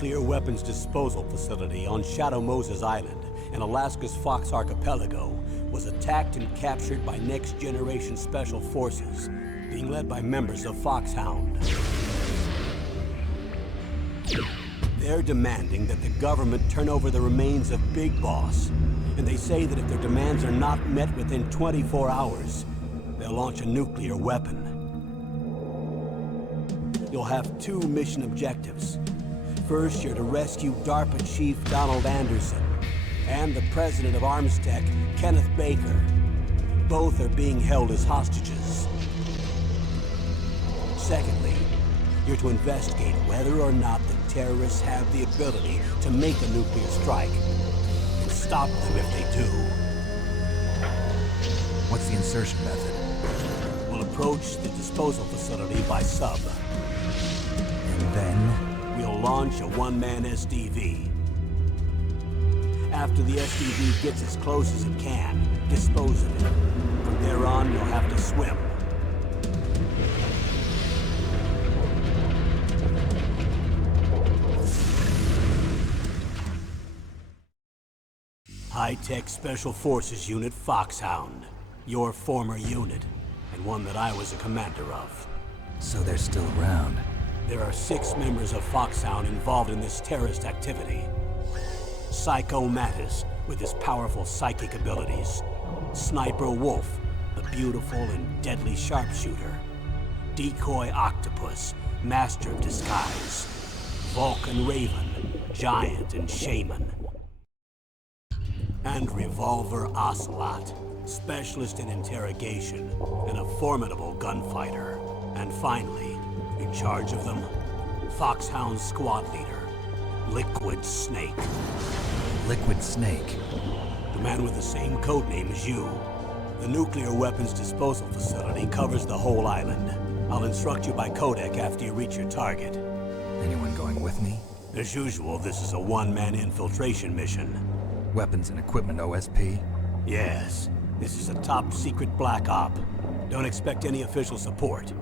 nuclear weapons disposal facility on Shadow Moses Island in Alaska's Fox Archipelago was attacked and captured by next-generation special forces, being led by members of FOX-HOUND. They're demanding that the government turn over the remains of Big Boss, and they say that if their demands are not met within 24 hours, they'll launch a nuclear weapon. You'll have two mission objectives. First, you're to rescue DARPA Chief Donald Anderson and the president of Armstech, Kenneth Baker. Both are being held as hostages. Secondly, you're to investigate whether or not the terrorists have the ability to make a nuclear strike and stop them if they do. What's the insertion method? We'll approach the disposal facility by sub. And then? We'll launch a one-man SDV. After the SDV gets as close as it can, dispose of it. From there on, you'll have to swim. High-Tech Special Forces Unit FOX-HOUND. Your former unit, and one that I was a commander of. So they're still around. There are 6 members of FOX-HOUND involved in this terrorist activity. Psycho Mattis, with his powerful psychic abilities. Sniper Wolf, the beautiful and deadly sharpshooter. Decoy Octopus, master of disguise. Vulcan Raven, giant and shaman. And Revolver Ocelot, specialist in interrogation and a formidable gunfighter. And finally, in charge of them, FOX-HOUND squad leader, Liquid Snake. Liquid Snake? The man with the same codename as you. The nuclear weapons disposal facility covers the whole island. I'll instruct you by codec after you reach your target. Anyone going with me? As usual, this is a one-man infiltration mission. Weapons and equipment OSP? Yes. This is a top-secret black op. Don't expect any official support.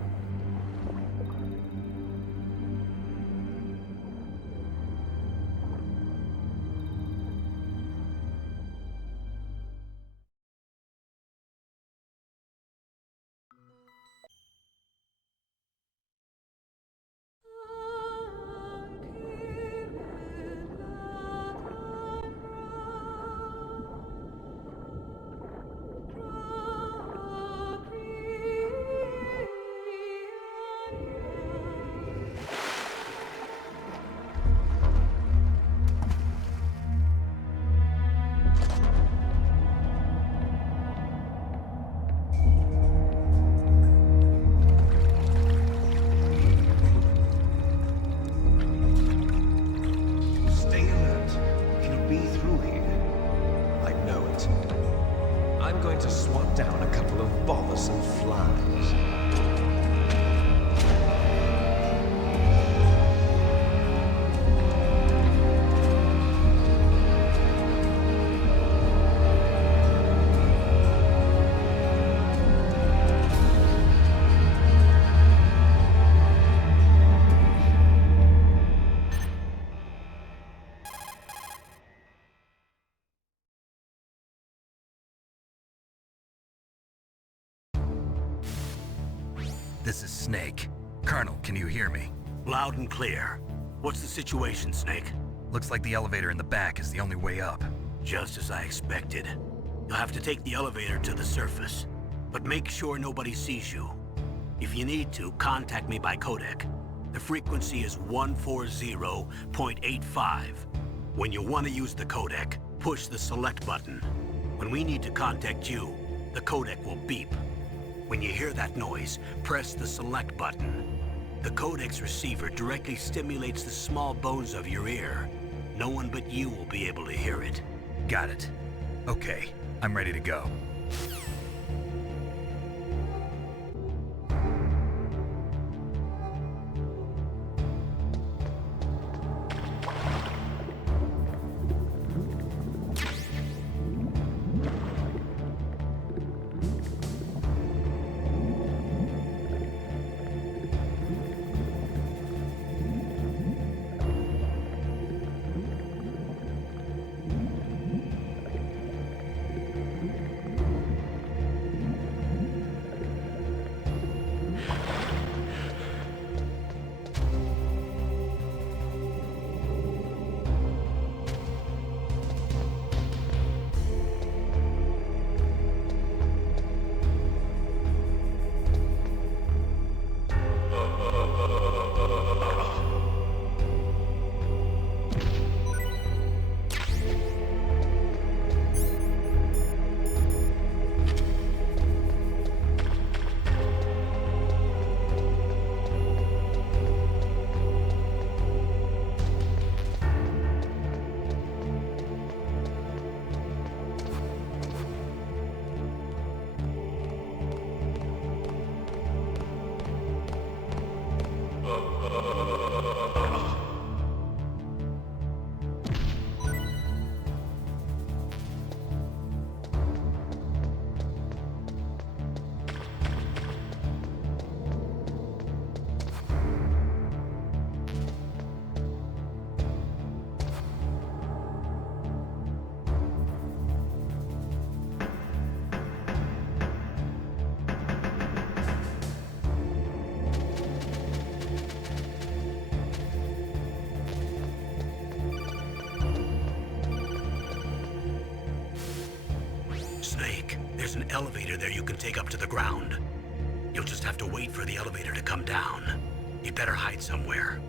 This is Snake. Colonel, can you hear me? Loud and clear. What's the situation, Snake? Looks like the elevator in the back is the only way up. Just as I expected. You'll have to take the elevator to the surface. But make sure nobody sees you. If you need to, contact me by codec. The frequency is 140.85. When you want to use the codec, push the select button. When we need to contact you, the codec will beep. When you hear that noise, press the select button. The codec's receiver directly stimulates the small bones of your ear. No one but you will be able to hear it. Got it. Okay, I'm ready to go. Snake. There's an elevator there you can take up to the ground. You'll just have to wait for the elevator to come down. You'd better hide somewhere.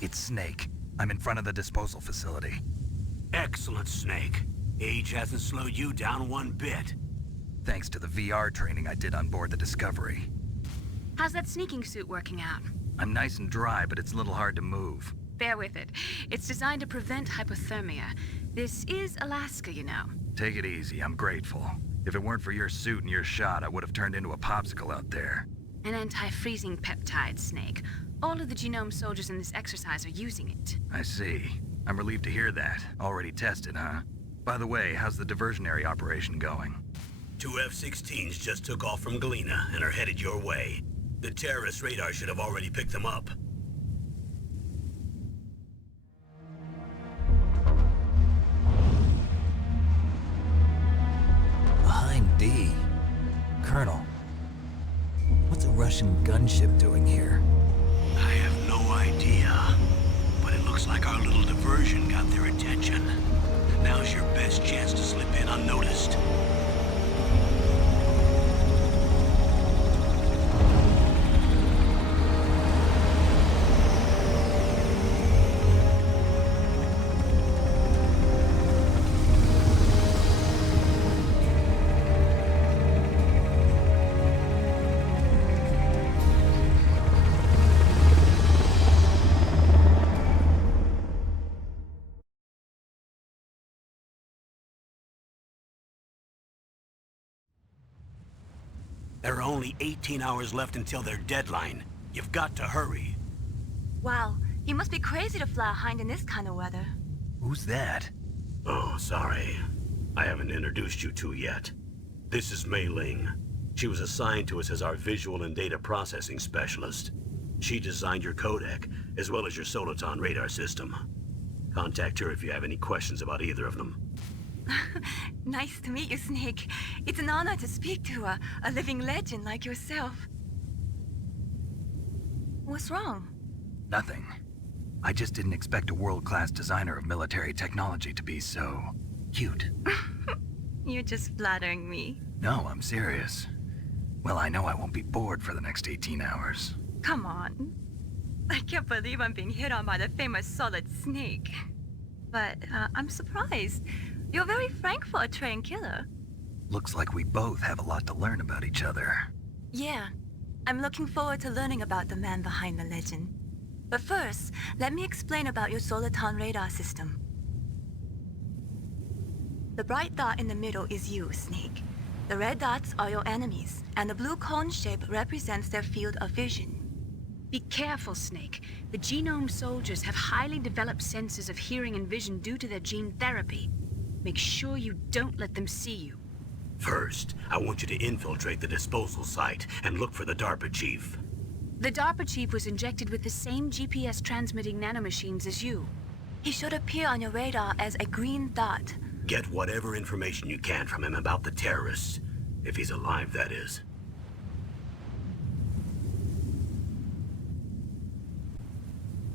It's Snake. I'm in front of the disposal facility. Excellent, Snake. Age hasn't slowed you down one bit. Thanks to the VR training I did on board the Discovery. How's that sneaking suit working out? I'm nice and dry, but it's a little hard to move. Bear with it. It's designed to prevent hypothermia. This is Alaska, you know. Take it easy, I'm grateful. If it weren't for your suit and your shot, I would have turned into a popsicle out there. An anti-freezing peptide, Snake. All of the genome soldiers in this exercise are using it. I see. I'm relieved to hear that. Already tested, huh? By the way, how's the diversionary operation going? 2 F-16s just took off from Galena and are headed your way. The terrorist radar should have already picked them up. Behind D. Colonel, what's a Russian gunship doing here? I have no idea, but it looks like our little diversion got their attention. Now's your best chance to slip in unnoticed. There are only 18 hours left until their deadline. You've got to hurry. Wow, you must be crazy to fly a hind in this kind of weather. Who's that? Oh, sorry. I haven't introduced you two yet. This is Mei Ling. She was assigned to us as our visual and data processing specialist. She designed your codec, as well as your Soliton radar system. Contact her if you have any questions about either of them. Nice to meet you, Snake. It's an honor to speak to a living legend like yourself. What's wrong? Nothing. I just didn't expect a world-class designer of military technology to be so cute. You're just flattering me. No, I'm serious. Well, I know I won't be bored for the next 18 hours. Come on. I can't believe I'm being hit on by the famous Solid Snake. But I'm surprised. You're very frank for a trained killer. Looks like we both have a lot to learn about each other. Yeah. I'm looking forward to learning about the man behind the legend. But first, let me explain about your Soliton radar system. The bright dot in the middle is you, Snake. The red dots are your enemies, and the blue cone shape represents their field of vision. Be careful, Snake. The genome soldiers have highly developed senses of hearing and vision due to their gene therapy. Make sure you don't let them see you. First, I want you to infiltrate the disposal site and look for the DARPA chief. The DARPA chief was injected with the same GPS transmitting nanomachines as you. He should appear on your radar as a green dot. Get whatever information you can from him about the terrorists. If he's alive, that is.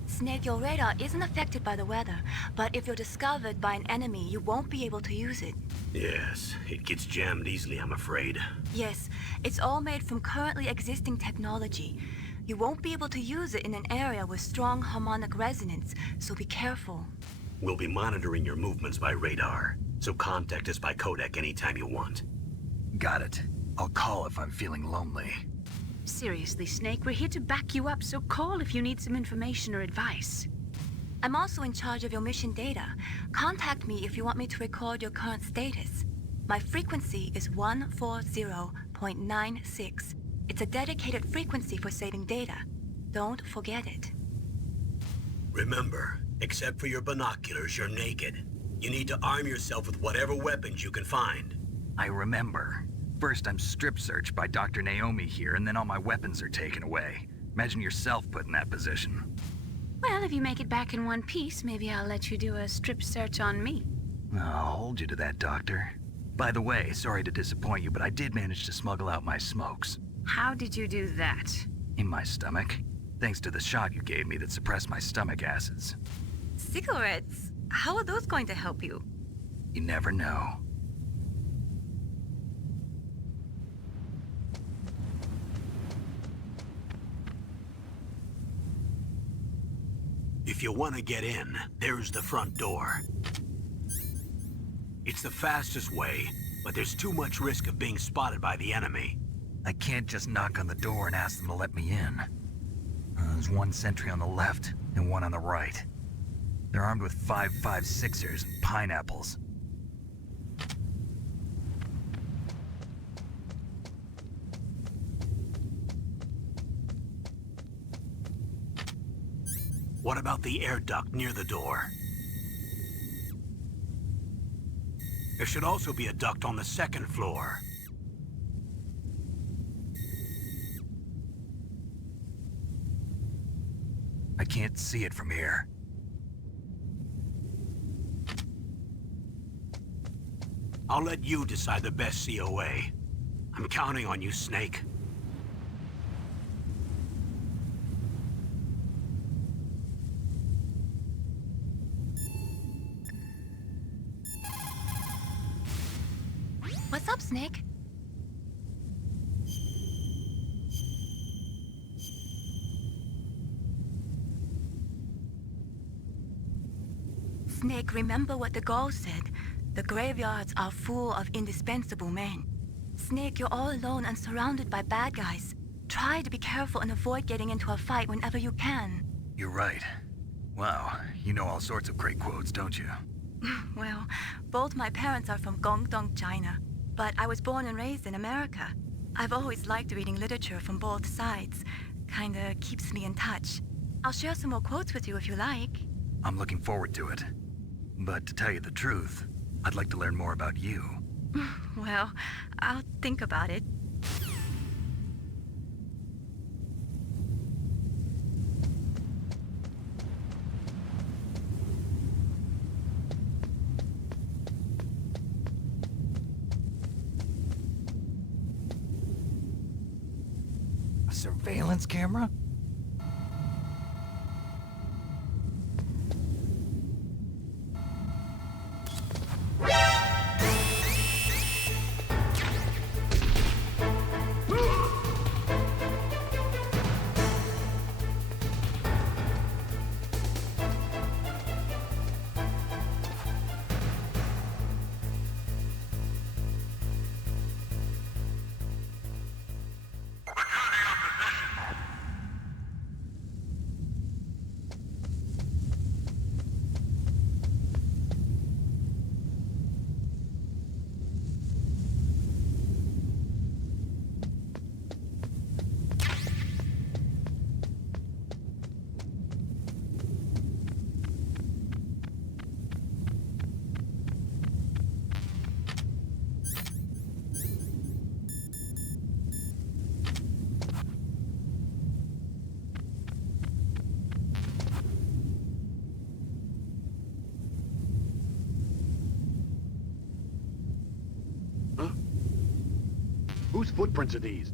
Snake, your radar isn't affected by the weather, but if you're discovered by an enemy, you won't be able to use it. Yes, it gets jammed easily, I'm afraid. Yes, it's all made from currently existing technology. You won't be able to use it in an area with strong harmonic resonance, so be careful. We'll be monitoring your movements by radar, so contact us by codec anytime you want. Got it. I'll call if I'm feeling lonely. Seriously, Snake, we're here to back you up, so call if you need some information or advice. I'm also in charge of your mission data. Contact me if you want me to record your current status. My frequency is 140.96. It's a dedicated frequency for saving data. Don't forget it. Remember, except for your binoculars, you're naked. You need to arm yourself with whatever weapons you can find. I remember. First, I'm strip-searched by Dr. Naomi here, and then all my weapons are taken away. Imagine yourself put in that position. Well, if you make it back in one piece, maybe I'll let you do a strip search on me. I'll hold you to that, Doctor. By the way, sorry to disappoint you, but I did manage to smuggle out my smokes. How did you do that? In my stomach. Thanks to the shot you gave me that suppressed my stomach acids. Cigarettes? How are those going to help you? You never know. If you want to get in, there's the front door. It's the fastest way, but there's too much risk of being spotted by the enemy. I can't just knock on the door and ask them to let me in. There's one sentry on the left and one on the right. They're armed with 5.56ers and pineapples. What about the air duct near the door? There should also be a duct on the second floor. I can't see it from here. I'll let you decide the best COA. I'm counting on you, Snake. What's up, Snake? Snake, remember what the Gaul said. The graveyards are full of indispensable men. Snake, you're all alone and surrounded by bad guys. Try to be careful and avoid getting into a fight whenever you can. You're right. Wow, you know all sorts of great quotes, don't you? Well, both my parents are from Guangdong, China. But I was born and raised in America. I've always liked reading literature from both sides. Kinda keeps me in touch. I'll share some more quotes with you if you like. I'm looking forward to it. But to tell you the truth, I'd like to learn more about you. Well, I'll think about it. surveillance camera? Whose footprints are these?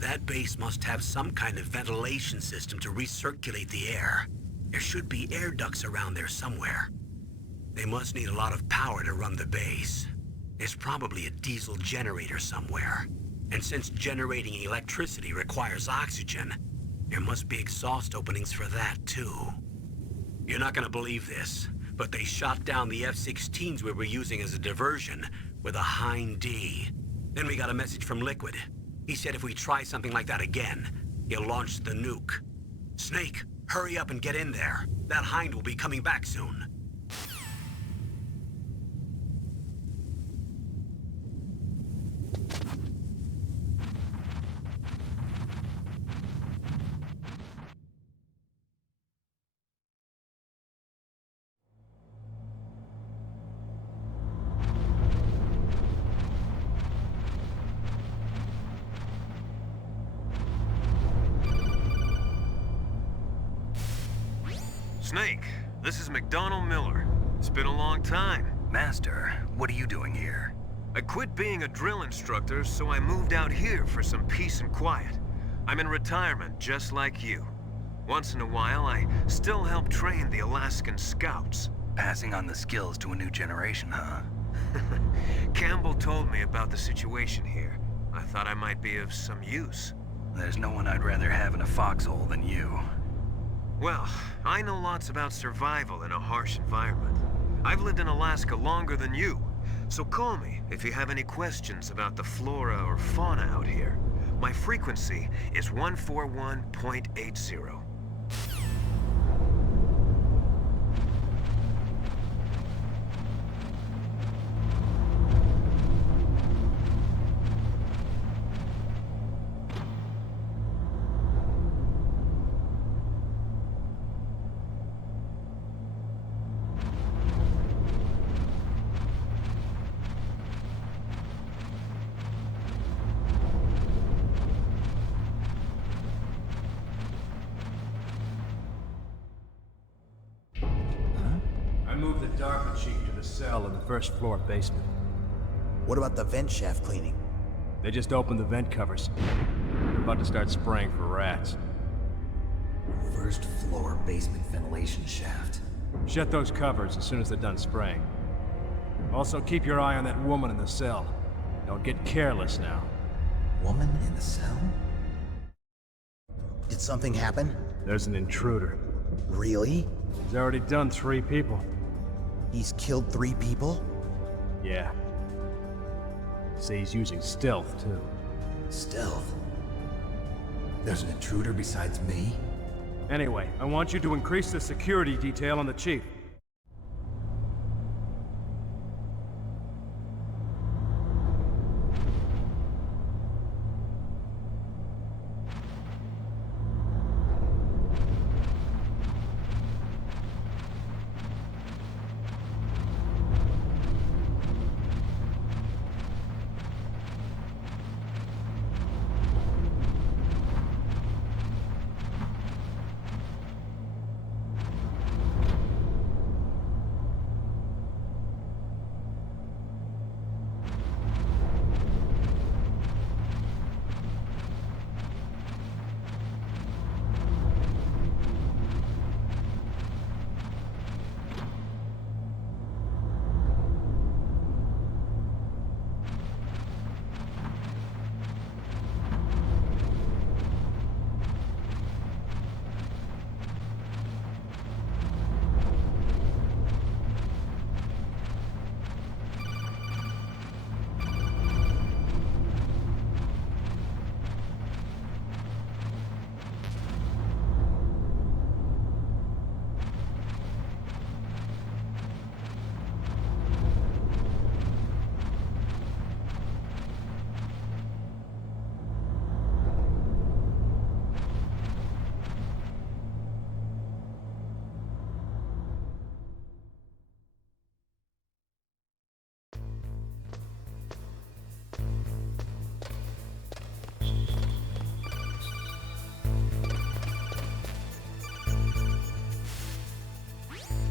That base must have some kind of ventilation system to recirculate the air. There should be air ducts around there somewhere. They must need a lot of power to run the base. There's probably a diesel generator somewhere. And since generating electricity requires oxygen, there must be exhaust openings for that, too. You're not gonna believe this, but they shot down the F-16s we were using as a diversion with a Hind D. Then we got a message from Liquid. He said if we try something like that again, he'll launch the nuke. Snake, hurry up and get in there. That Hind will be coming back soon. Snake, this is McDonald Miller. It's been a long time. Master, what are you doing here? I quit being a drill instructor, so I moved out here for some peace and quiet. I'm in retirement, just like you. Once in a while, I still help train the Alaskan Scouts. Passing on the skills to a new generation, huh? Campbell told me about the situation here. I thought I might be of some use. There's no one I'd rather have in a foxhole than you. Well, I know lots about survival in a harsh environment. I've lived in Alaska longer than you, so call me if you have any questions about the flora or fauna out here. My frequency is 141.80. I moved the darker cheek to the cell in the first floor basement. What about the vent shaft cleaning? They just opened the vent covers. They're about to start spraying for rats. First floor basement ventilation shaft. Shut those covers as soon as they're done spraying. Also, keep your eye on that woman in the cell. Don't get careless now. Woman in the cell? Did something happen? There's an intruder. Really? He's already done 3 people. He's killed 3 people? Yeah. See, he's using stealth, too. Stealth? There's an intruder besides me? Anyway, I want you to increase the security detail on the chief.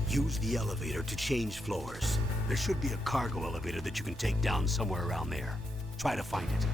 Use the elevator to change floors. There should be a cargo elevator that you can take down somewhere around there. Try to find it.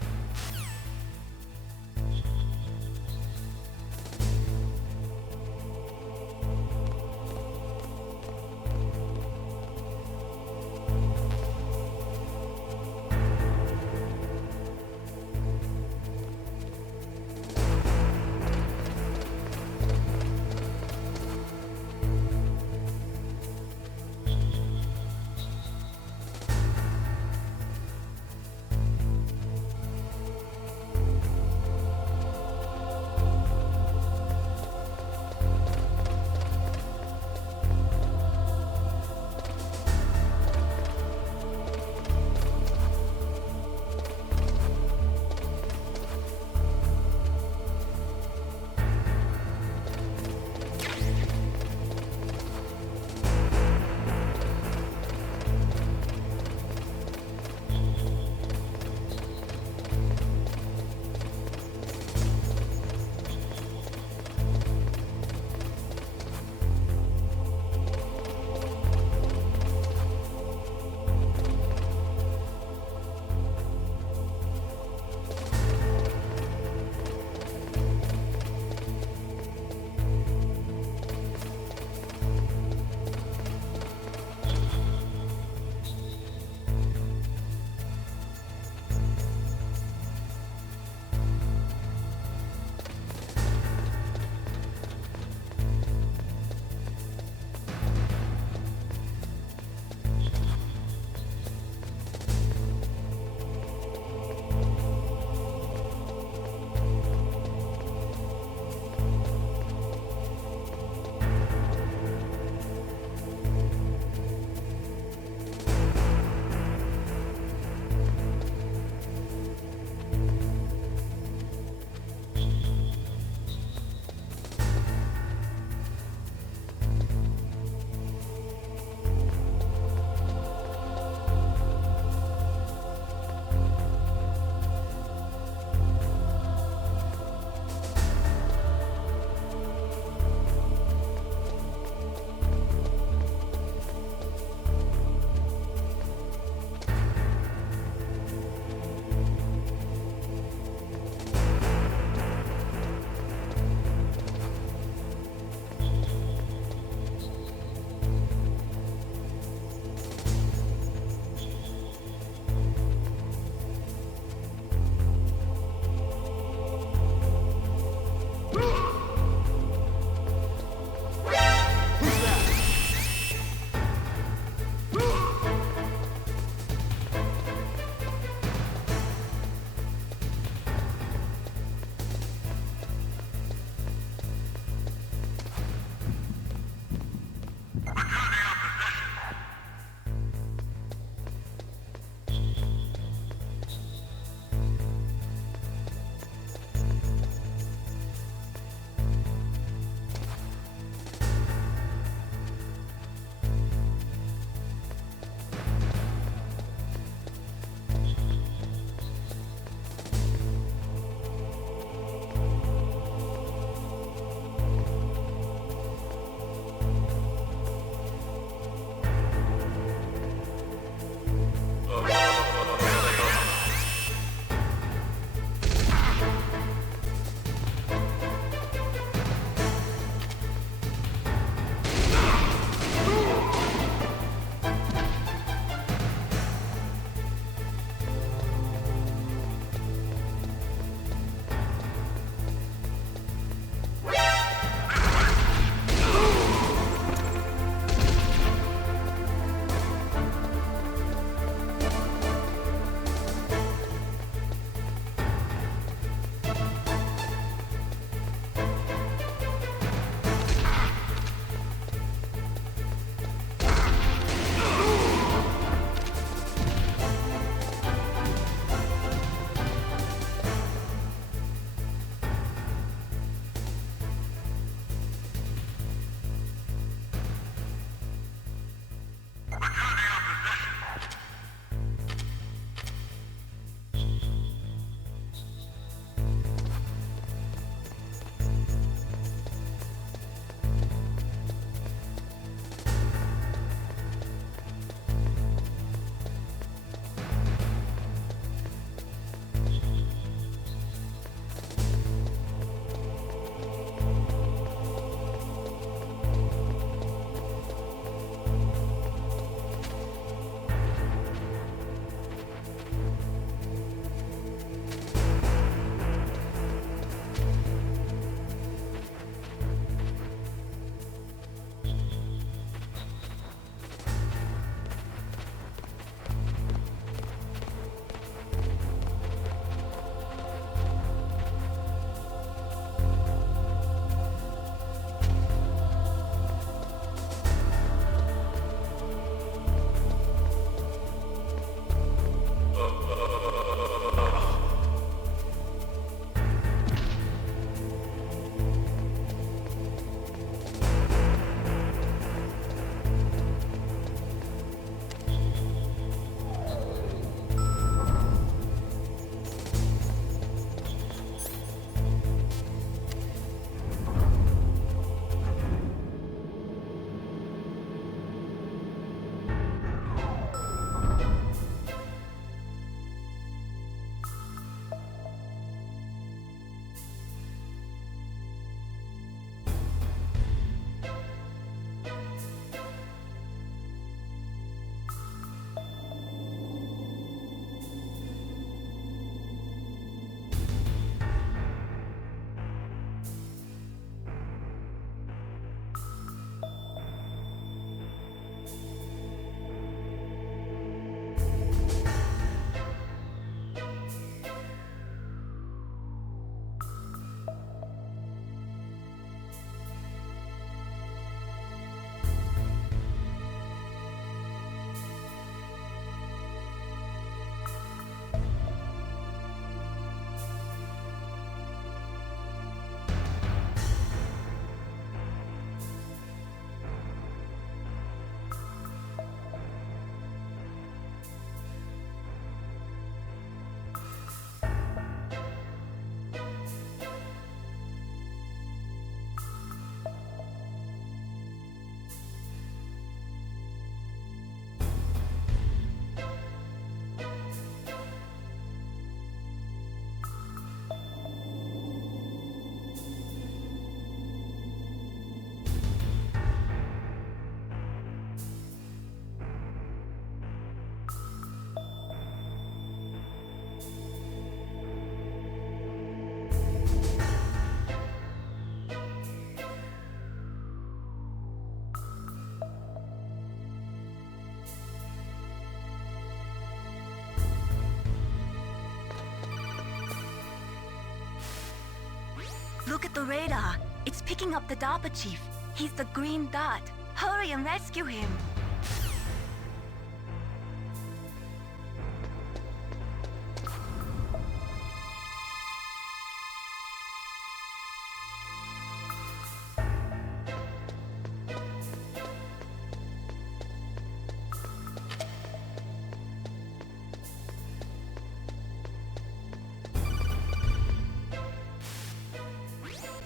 The radar. It's picking up the DARPA chief. He's the green dot. Hurry and rescue him.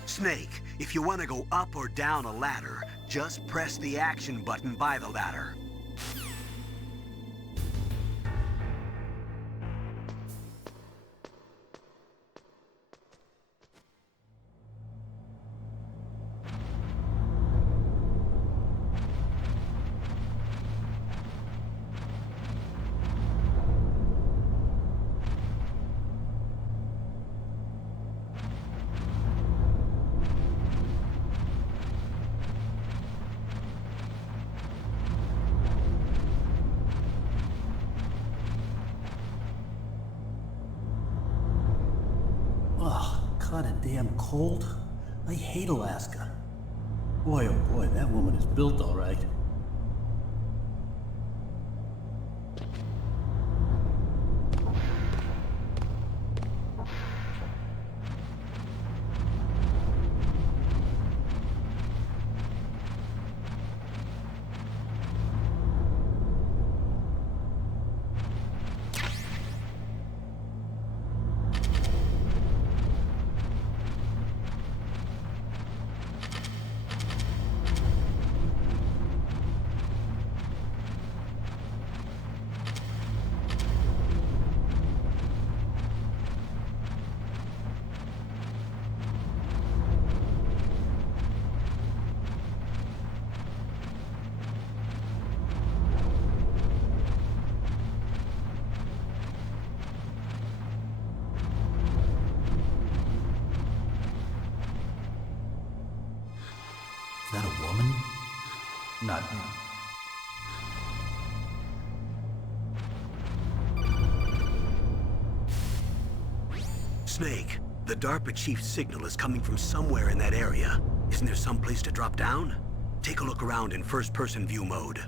Snake, if you want to go up or down a ladder, just press the action button by the ladder. Kinda damn cold. I hate Alaska. Boy, oh boy, that woman is built all right. Is that a woman? Not him. Snake, the DARPA chief's signal is coming from somewhere in that area. Isn't there some place to drop down? Take a look around in first-person view mode.